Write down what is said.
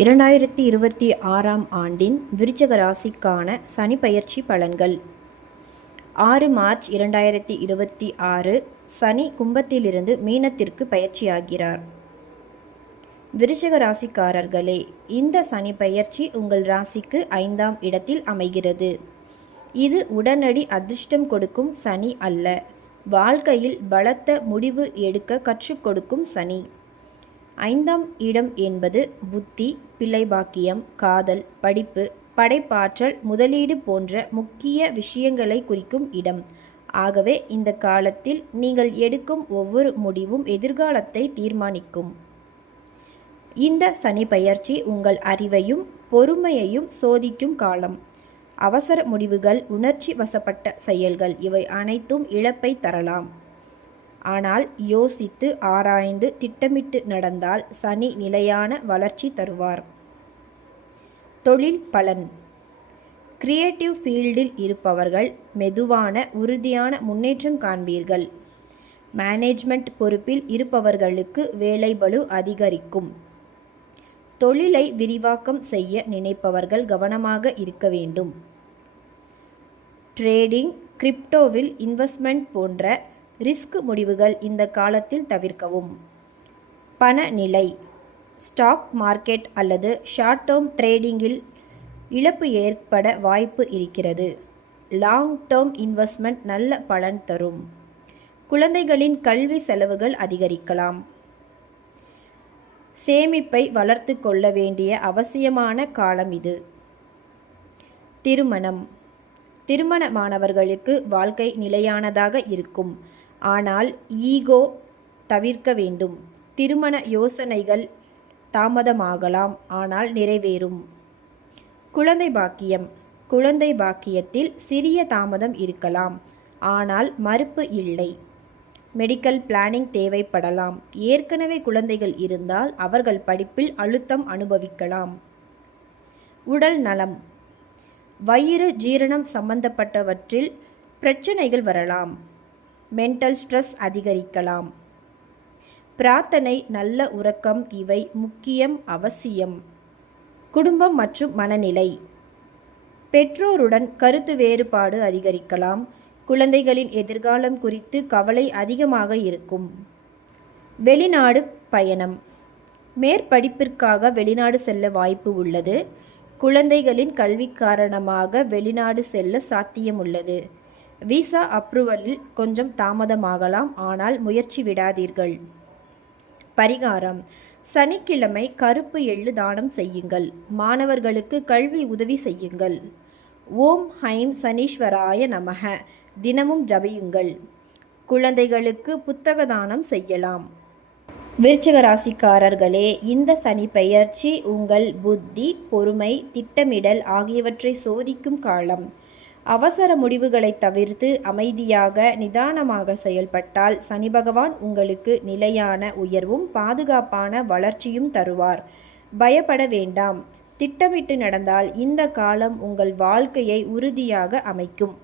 2026ஆம் ஆண்டின் விருச்சிக ராசிக்கான சனி பெயர்ச்சி பலன்கள். 6 மார்ச் 2026 சனி கும்பத்திலிருந்து மீனத்திற்கு பயிற்சியாகிறார். விருச்சிக ராசிக்காரர்களே, இந்த சனி பெயர்ச்சி உங்கள் ராசிக்கு 5ஆம் இடத்தில் அமைகிறது. இது உடனடி அதிர்ஷ்டம் கொடுக்கும் சனி அல்ல, வாழ்க்கையில் பலத்த முடிவு எடுக்க கற்றுக் கொடுக்கும் சனி. 5ஆம் இடம் என்பது புத்தி, பிள்ளை பாக்கியம், காதல், படிப்பு, படைப்பாற்றல், முதலீடு போன்ற முக்கிய விஷயங்களை குறிக்கும் இடம். ஆகவே இந்த காலத்தில் நீங்கள் எடுக்கும் ஒவ்வொரு முடிவும் எதிர்காலத்தை தீர்மானிக்கும். இந்த சனி பெயர்ச்சி உங்கள் அறிவையும் பொறுமையையும் சோதிக்கும் காலம். அவசர முடிவுகள், உணர்ச்சி வசப்பட்ட செயல்கள் இவை அனைத்தும் இழப்பை தரலாம். ஆனால் யோசித்து ஆராய்ந்து திட்டமிட்டு நடந்தால் சனி நிலையான வளர்ச்சி தருவார். தொழில் பலன். கிரியேட்டிவ் ஃபீல்டில் இருப்பவர்கள் மெதுவான உறுதியான முன்னேற்றம் காண்பீர்கள். மேனேஜ்மெண்ட் பொறுப்பில் இருப்பவர்களுக்கு வேலைபளு அதிகரிக்கும். தொழிலை விரிவாக்கம் செய்ய நினைப்பவர்கள் கவனமாக இருக்க வேண்டும். ட்ரேடிங், கிரிப்டோவில் இன்வெஸ்ட்மெண்ட் போன்ற ரிஸ்க் முடிவுகள் இந்த காலத்தில் தவிர்க்கவும். பண நிலை. ஸ்டாக் மார்க்கெட் அல்லது ஷார்ட் டேர்ம் ட்ரேடிங்கில் இழப்பு ஏற்பட வாய்ப்பு இருக்கிறது. லாங் டேர்ம் இன்வெஸ்ட்மெண்ட் நல்ல பலன் தரும். குழந்தைகளின் கல்வி செலவுகள் அதிகரிக்கலாம். சேமிப்பை வளர்த்து கொள்ள வேண்டிய அவசியமான காலம் இது. திருமணம். திருமணமானவர்களுக்கு வாழ்க்கை நிலையானதாக இருக்கும். ஆனால் ஈகோ தவிர்க்க வேண்டும். திருமண யோசனைகள் தாமதமாகலாம், ஆனால் நிறைவேறும். குழந்தை பாக்கியம். குழந்தை பாக்கியத்தில் சிறிய தாமதம் இருக்கலாம், ஆனால் மறுப்பு இல்லை. மெடிக்கல் பிளானிங் தேவைப்படலாம். ஏற்கனவே குழந்தைகள் இருந்தால் அவர்கள் படிப்பில் அழுத்தம் அனுபவிக்கலாம். உடல் நலம். வயிறு, ஜீரணம் சம்பந்தப்பட்டவற்றில் பிரச்சனைகள் வரலாம். மென்டல் ஸ்ட்ரெஸ் அதிகரிக்கலாம். பிரார்த்தனை, நல்ல உறக்கம் இவை முக்கியம், அவசியம். குடும்பம் மற்றும் மனநிலை. பெற்றோருடன் கருத்து வேறுபாடு அதிகரிக்கலாம். குழந்தைகளின் எதிர்காலம் குறித்து கவலை அதிகமாக இருக்கும். வெளிநாடு பயணம். மேற்படிப்பிற்காக வெளிநாடு செல்ல வாய்ப்பு உள்ளது. குழந்தைகளின் கல்வி காரணமாக வெளிநாடு செல்ல சாத்தியமுள்ளது. விசா அப்ரூவலில் கொஞ்சம் தாமதமாகலாம், ஆனால் முயற்சி விடாதீர்கள். பரிகாரம். சனிக்கிழமை கருப்பு எள்ளு தானம் செய்யுங்கள். மாணவர்களுக்கு கல்வி உதவி செய்யுங்கள். ஓம் ஹைம் சனீஸ்வராய நமக தினமும் ஜபியுங்கள். குழந்தைகளுக்கு புத்தக தானம் செய்யலாம். விருச்சிக ராசிக்காரர்களே, இந்த சனி பெயர்ச்சி உங்கள் புத்தி, பொறுமை, திட்டமிடல் ஆகியவற்றை சோதிக்கும் காலம். அவசர முடிவுகளை தவிர்த்து அமைதியாக நிதானமாக செயல்பட்டால் சனி பகவான் உங்களுக்கு நிலையான உயர்வும் பாதுகாப்பான வளர்ச்சியும் தருவார். பயப்பட வேண்டாம். திட்டமிட்டு நடந்தால் இந்த காலம் உங்கள் வாழ்க்கையை உறுதியாக அமைக்கும்.